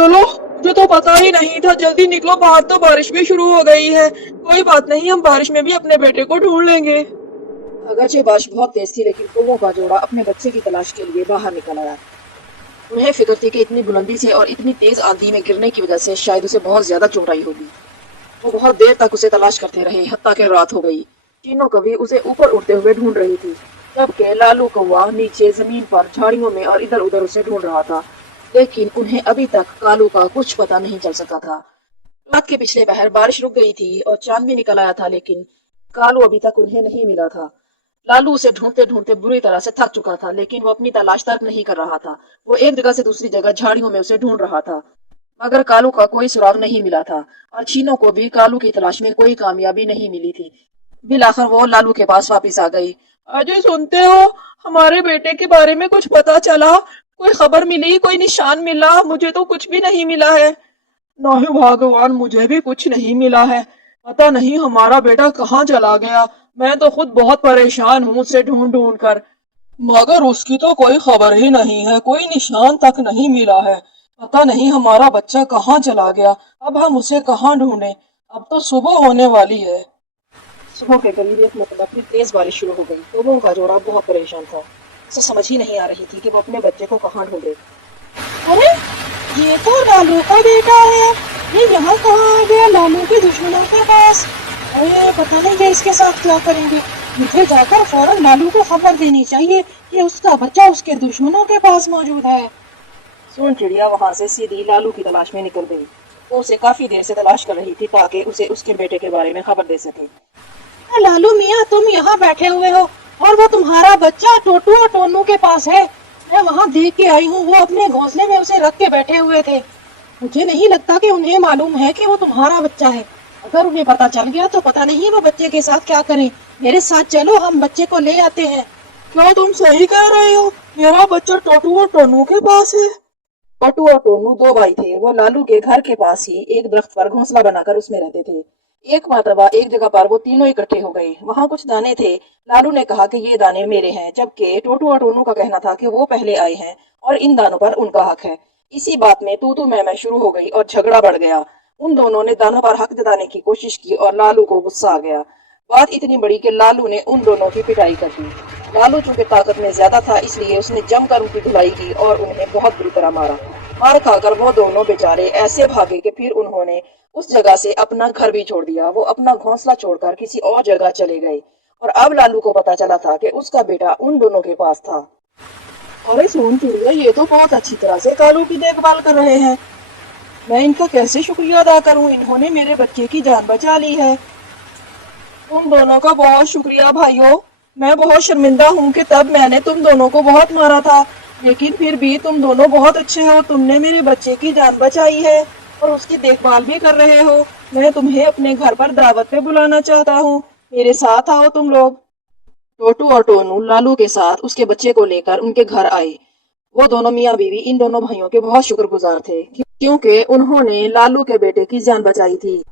चलो, मुझे तो पता ही नहीं था। जल्दी निकलो बाहर, तो बारिश भी शुरू हो गई है। कोई बात नहीं, हम बारिश में भी अपने बेटे को ढूंढ लेंगे। अगरचे बारिश बहुत तेज थी, लेकिन कौवों का जोड़ा अपने बच्चे की तलाश के लिए बाहर निकल आया। उन्हें फिक्र थी कि इतनी बुलंदी से और इतनी तेज आंधी में गिरने की वजह से शायद उसे बहुत ज्यादा चोट आई होगी। वो बहुत देर तक उसे तलाश करते रहे, हत्ता कि रात हो गई। तीनों कवि उसे ऊपर उड़ते हुए ढूंढ रही थी, जबकि लालू कौवा नीचे जमीन पर झाड़ियों में और इधर उधर उसे ढूंढ रहा था। लेकिन उन्हें अभी तक कालू का कुछ पता नहीं चल सका था। रात के पिछले पहर बारिश रुक गई थी और चांद भी निकल आया था, लेकिन कालू अभी तक उन्हें नहीं मिला था। लालू उसे ढूंढते ढूंढते बुरी तरह से थक चुका था, लेकिन वो अपनी तलाश तर्क नहीं कर रहा था। वो एक जगह से दूसरी जगह झाड़ियों में उसे ढूंढ रहा था, मगर कालू का कोई सुराग नहीं मिला था। और चीनों को भी कालू की तलाश में कोई कामयाबी नहीं मिली थी। बिलाखिर वो लालू के पास वापस आ गई। अजय, सुनते हो? हमारे बेटे के बारे में कुछ पता चला? कोई खबर मिली? कोई निशान मिला? मुझे तो कुछ भी नहीं मिला है। नहीं भगवान, मुझे भी कुछ नहीं मिला है। पता नहीं हमारा बेटा कहाँ चला गया। मैं तो खुद बहुत परेशान हूँ उसे ढूंढ ढूंढ कर, मगर उसकी तो कोई खबर ही नहीं है। कोई निशान तक नहीं मिला है। पता नहीं हमारा बच्चा कहाँ चला गया। अब हम उसे कहाँ ढूंढें? अब तो सुबह होने वाली है। सुबह के करीब एक मुकदमती तेज बारिश शुरू हो गई। कौवों का जोड़ा बहुत परेशान था। उसे समझ ही नहीं आ रही थी कि वो अपने बच्चे को कहाँ ढूंढे। अरे, ये तो लालू का बेटा है। ये यहाँ कहाँ आ गया? लालू के दुश्मनों के पास। अरे, पता नहीं ये इसके साथ क्या करेंगे। मुझे जाकर फौरन लालू को खबर देनी चाहिए कि उसका बच्चा उसके दुश्मनों के पास मौजूद है। सोन चिड़िया वहां से सीधी लालू की तलाश में निकल गई। वो उसे काफी देर से तलाश कर रही थी ताकि उसे उसके बेटे के बारे में खबर दे सके। लालू मियाँ, तुम यहाँ बैठे हुए हो और वो तुम्हारा बच्चा टोटू और टोनू के पास है। मैं वहाँ देख के आई हूँ, वो अपने घोंसले में उसे रख के बैठे हुए थे। मुझे नहीं लगता कि उन्हें मालूम है कि वो तुम्हारा बच्चा है। अगर उन्हें पता चल गया तो पता नहीं वो बच्चे के साथ क्या करें। मेरे साथ चलो, हम बच्चे को ले आते हैं। क्या तुम सही कह रहे हो? मेरा बच्चा टोटू और टोनू के पास है। टोटू और टोनू दो भाई थे। वो लालू के घर के पास ही एक दरख्त पर घोंसला बनाकर उसमें रहते थे। एक मरतबा एक जगह पर वो तीनों इकट्ठे हो गए। वहां कुछ दाने थे। लालू ने कहा कि ये दाने मेरे हैं, जबकि टोटू और टोनू का कहना था कि वो पहले आए हैं और इन दानों पर उनका हक है। इसी बात में तू मैं शुरू हो गई और झगड़ा बढ़ गया। उन दोनों ने दानों पर हक जताने की कोशिश की और लालू को गुस्सा आ गया। बात इतनी बड़ी कि लालू ने उन दोनों की पिटाई कर दी। लालू चूंकि ताकत में ज्यादा था, इसलिए उसने जमकर उनकी धुलाई की और उन्हें बहुत बुरी तरह मारा। मार खाकर वो दोनों बेचारे ऐसे भागे कि फिर उन्होंने उस जगह से अपना घर भी छोड़ दिया। वो अपना घोंसला छोड़कर किसी और जगह चले गए। और अब लालू को पता चला था कि उसका बेटा उन दोनों के पास था। अरे सोन चिड़िया, ये तो बहुत अच्छी तरह से कालू की देखभाल कर रहे हैं। मैं इनका कैसे शुक्रिया अदा करूं? इन्होंने मेरे बच्चे की जान बचा ली है। तुम दोनों का बहुत शुक्रिया भाइयों। मैं बहुत शर्मिंदा हूँ कि तब मैंने तुम दोनों को बहुत मारा था, लेकिन फिर भी तुम दोनों बहुत अच्छे हो। तुमने मेरे बच्चे की जान बचाई है और उसकी देखभाल भी कर रहे हो। मैं तुम्हें अपने घर पर दावत पे बुलाना चाहता हूँ। मेरे साथ आओ तुम लोग। टोटू और टोनू लालू के साथ उसके बच्चे को लेकर उनके घर आए। वो दोनों मियाँ बीवी इन दोनों भाइयों के बहुत शुक्रगुजार थे, क्योंकि उन्होंने लालू के बेटे की जान बचाई थी।